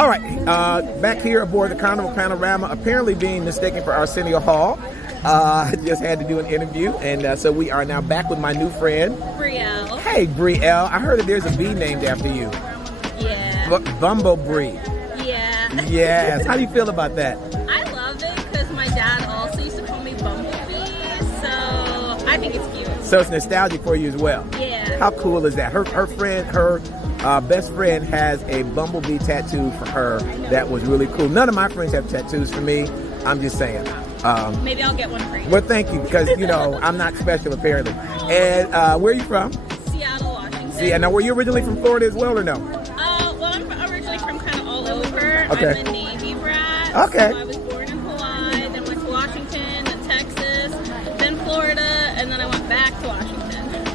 All right, back here aboard the Carnival Panorama, apparently being mistaken for Arsenio Hall. I just had to do an interview, and so we are now back with my new friend, Brielle. Hey, Brielle. I heard that there's a bee named after you. Yeah. Bumblebee. Yeah. Yes. How do you feel about that? I love it because my dad also used to call me Bumblebee, so I think it's cute. So it's nostalgic for you as well. Yeah. How cool is that? Her best friend has a bumblebee tattoo for her that was really cool. None of my friends have tattoos for me. I'm just saying. Maybe I'll get one for you. Well, thank you, because, I'm not special, apparently. And where are you from? Seattle, Washington. See, now, were you originally from Florida as well, or no? Well, I'm originally from kind of all over. Okay. I'm a Navy brat. Okay. So I was born in Hawaii, then went to Washington, then Texas, then Florida, and then I went back to Washington.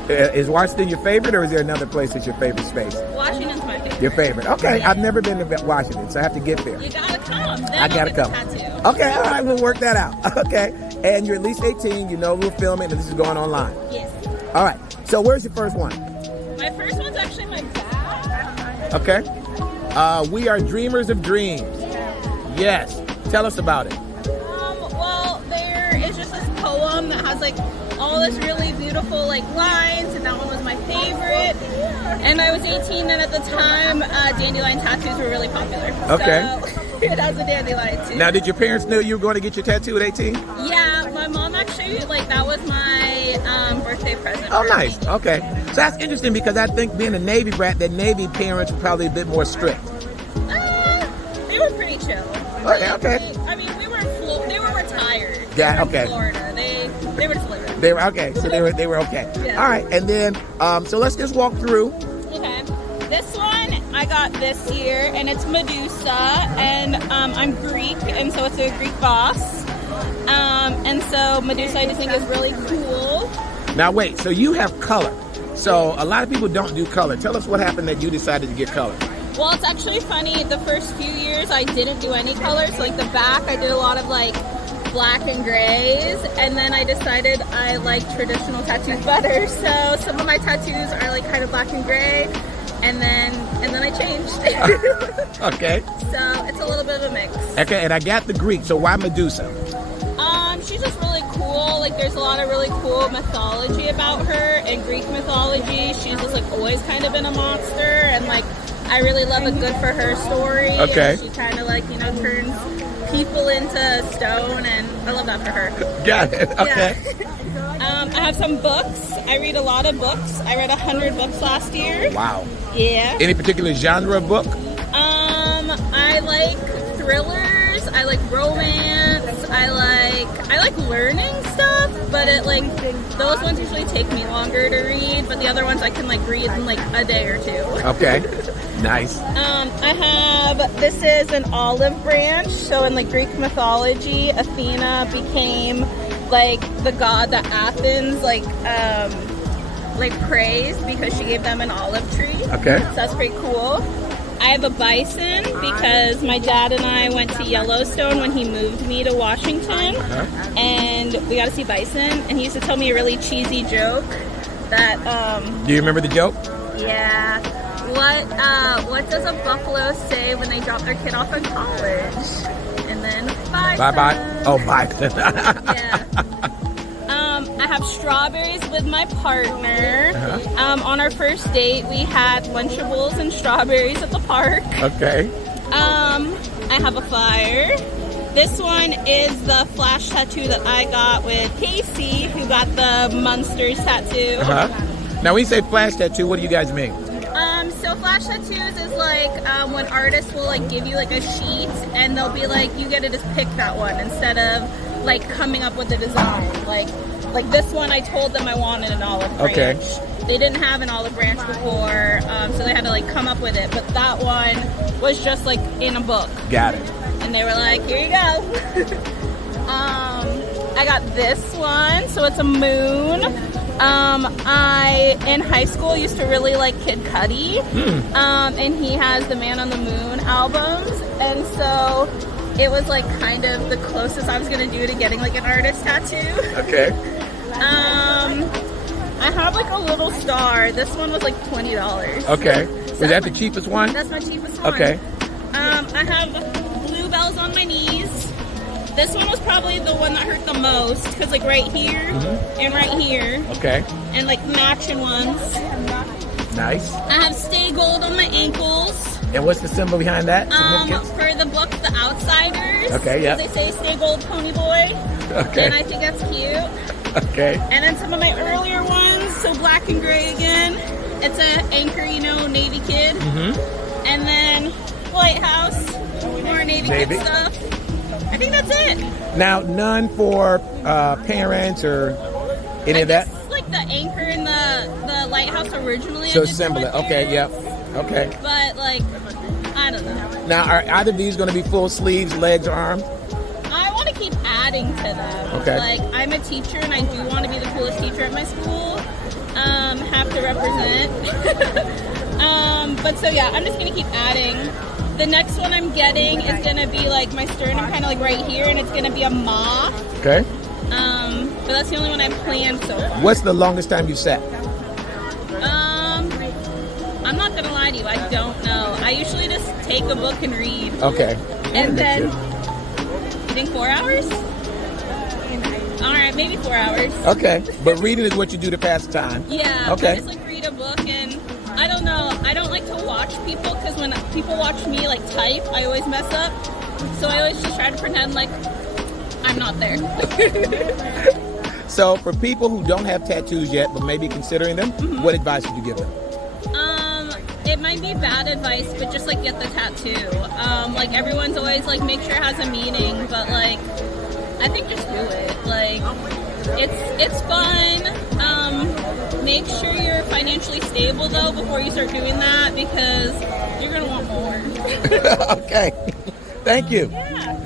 Is Washington your favorite, or is there another place that's your favorite space? Washington's my favorite. Your favorite. Okay, Yeah. I've never been to Washington, so I have to get there. You gotta come. Then I gotta I'll come. get the tattoo. Okay, all right, we'll work that out. Okay, and you're at least 18. We're filming, and this is going online. Yes. All right. So where's your first one? My first one's actually my dad. Okay. We are dreamers of dreams. Yes. Tell us about it. Well, there is just this poem that has all this really beautiful lines, and that one was my favorite. And I was 18, and at the time, dandelion tattoos were really popular. Okay. So it has a dandelion too. Now, did your parents know you were going to get your tattoo at 18? Yeah, my mom actually that was my birthday present. Oh, for nice. me. Okay. So that's interesting, because I think being a Navy brat, that Navy parents were probably a bit more strict. They were pretty chill. Okay. I mean, they were retired. Yeah, They were okay. in Florida. They were just living. They were okay. So they were okay. Yeah. All right. And then, so let's just walk through. Okay. This one I got this year, and it's Medusa, and I'm Greek, and so it's a Greek boss. And so Medusa I just think is really cool. Now, wait. So you have color. So a lot of people don't do color. Tell us what happened that you decided to get color. Well, it's actually funny. The first few years I didn't do any colors. The back I did a lot of black and grays, and then I decided I like traditional tattoos better. So some of my tattoos are kind of black and gray, and then I changed. Okay. So it's a little bit of a mix. Okay, and I got the Greek. So why Medusa? She's just really cool. There's a lot of really cool mythology about her. In Greek mythology, she's just always kind of been a monster, and I really love a good for her story. Okay. And she kind of turns people into stone, and I love that for her. Got it. Okay. Yeah. I have some books. I read a lot of books. I read 100 books last year. Wow. Yeah. Any particular genre of book? I like thrillers. I like romance. I like learning stuff, but those ones usually take me longer to read, but the other ones I can read in a day or two. Okay. Nice. I have, this is an olive branch. So in Greek mythology, Athena became the god that Athens praised because she gave them an olive tree. Okay. So that's pretty cool. I have a bison because my dad and I went to Yellowstone when he moved me to Washington, and we got to see bison, and he used to tell me a really cheesy joke that Do you remember the joke? yeah, what does a buffalo say when they drop their kid off in college? And then bye. Bye. Oh, bye. Yeah. I have strawberries with my partner. On our first date, we had Lunchables and strawberries at the park. Okay. I have a flyer. This one is the flash tattoo that I got with Casey, who got the Munsters tattoo. Now, when you say flash tattoo, what do you guys mean? So flash tattoos is when artists will give you a sheet, and they'll be you get to just pick that one instead of coming up with a design. Like this one, I told them I wanted an olive branch. Okay. They didn't have an olive branch before, so they had to come up with it. But that one was just in a book. Got it. And they were here you go. I got this one, so it's a moon. I, in high school, used to really like Kid Cudi, and he has the Man on the Moon albums, and so it was kind of the closest I was going to do to getting an artist tattoo. Okay. I have a little star. This one was $20. Okay. Was that the cheapest one? That's my cheapest one. Okay. I parallels on my knees. This one was probably the one that hurt the most because like right here and right here. Okay. And like matching ones. Nice. I have Stay Gold on my ankles. And what's the symbol behind that? For the book, The Outsiders. Okay, yeah. They say Stay Gold Pony Boy. Okay. And I think that's cute. Okay. And then some of my earlier ones, so black and gray again. It's a anchor, you know, Navy kid. And then Lighthouse, more Navy kid stuff. I think that's it. Now, none for parents or any of that? It's like the anchor and the Lighthouse originally. So similar. Okay, yep. Okay. But like, I don't know. Now, are either of these going to be full sleeves, legs, or arms? I want to keep adding to them. Okay. Like, I'm a teacher and I do want to be the coolest teacher at my school. Have to represent. But so yeah, I'm just going to keep adding. The next one I'm getting is going to be like my sternum kind of like right here, and it's going to be a moth. Okay. But that's the only one I've planned so far. What's the longest time you've sat? I'm not gonna lie to you, I don't know. I usually just take a book and read. Okay. And then, you think 4 hours? All right, maybe 4 hours. Okay. But reading is what you do to pass the time. Yeah. Okay. I just like read a book, and I don't know. I don't like to watch people because when people watch me like type, I always mess up. So I always just try to pretend like I'm not there. So for people who don't have tattoos yet, but maybe considering them, what advice would you give them? It might be bad advice, but just like get the tattoo. Like everyone's always like make sure it has a meaning, but like I think just do it. Like it's fun. Make sure you're financially stable though before you start doing that because you're gonna want more. Okay. Thank you. Yeah.